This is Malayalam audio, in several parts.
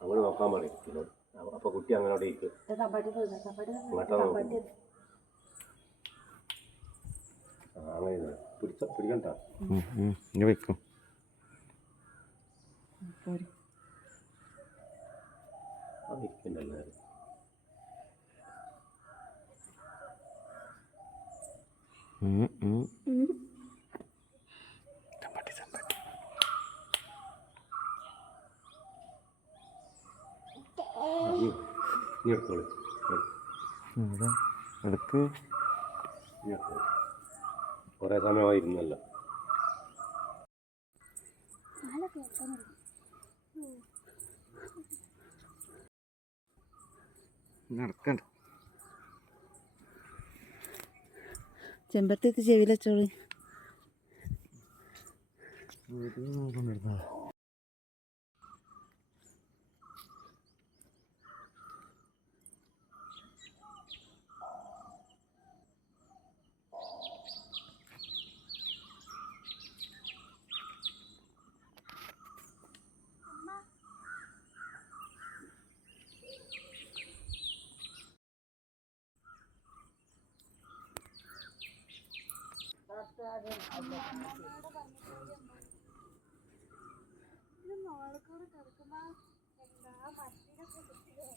അങ്ങോട്ട് നോക്കാൻ പറയും. അപ്പൊ കുട്ടി അങ്ങോട്ട് ഇരിക്കും. അങ്ങോട്ടാ ആ, അങ്ങനെ. പിടിച്ച പിടിക്കണ്ട? ഇനി വെക്കും. ആ ഇരിക്കണ്ടല്ലോ എല്ലാവരും നടക്കണ്ട ഉം. ചമ്മട്ടി, ചമ്മട്ടി. വീട്ടിൽ നീ എടുത്തോളൂ ഇവിടെ എടുക്ക് നീ എടുത്തോളൂ കുറേ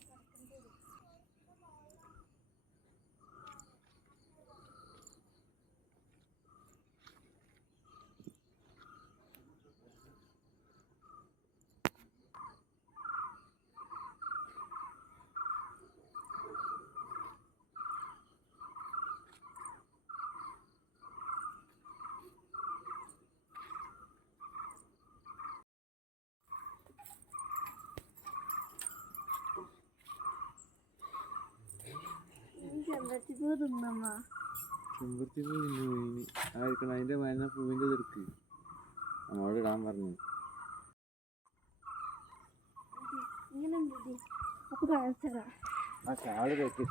ചെമ്പരത്തിക്ക് ചെവിയിലെച്ചോളി വീട്ടിൽ നോക്കുന്നുണ്ടാ ആയിരിക്കണം അതിന്റെ മരുന്ന പൂവിന്റെ തിരക്ക് നമ്മളോട് ഇടാൻ പറഞ്ഞു അപ്പൊ കാണിച്ചതാ ആ ഷാൾ വെക്ക്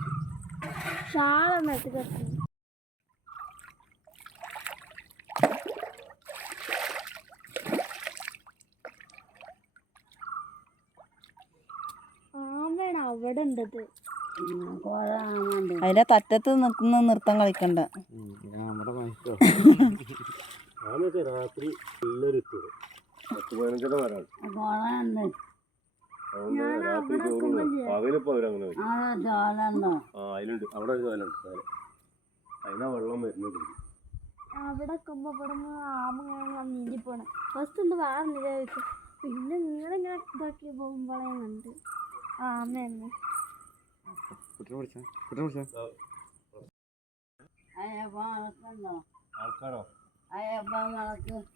ഷാളൊന്നും എടുത്ത് കെട്ടി അതിന്റെ തറ്റത്ത് നിൽക്കുന്ന നൃത്തം കളിക്കണ്ട. രാത്രി അതിലുണ്ട്. അവിടെ ഒരു അതിനാ വെള്ളം വരുന്നത്. അവിടെ നീന്തി പോണേ ഫസ്റ്റ് ഒന്ന് വേറെ പിന്നെ നിങ്ങളിങ്ങനെ ഇതാക്കി പോകുമ്പോഴേ കണ്ട് ആൾക്കാരോ?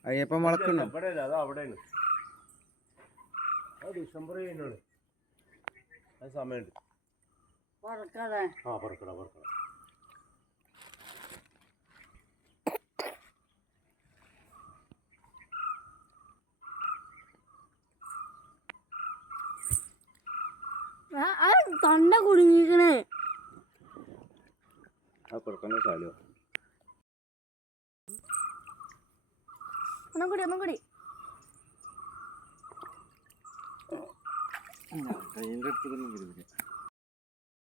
അയ്യപ്പൻ വളക്കുണ്ടോ അവിടെയാണ്. ഡിസംബർ കഴിഞ്ഞോളൂ സമയമുണ്ട്. ആ പറക്കട പറക്കട ആ, ആ തൊണ്ട കുടുങ്ങിക്കണേ. ഒന്നും കൂടി ഒന്നും കൂടി. കയ്യിന്റെ അടുത്തൊന്നും വരുന്നില്ല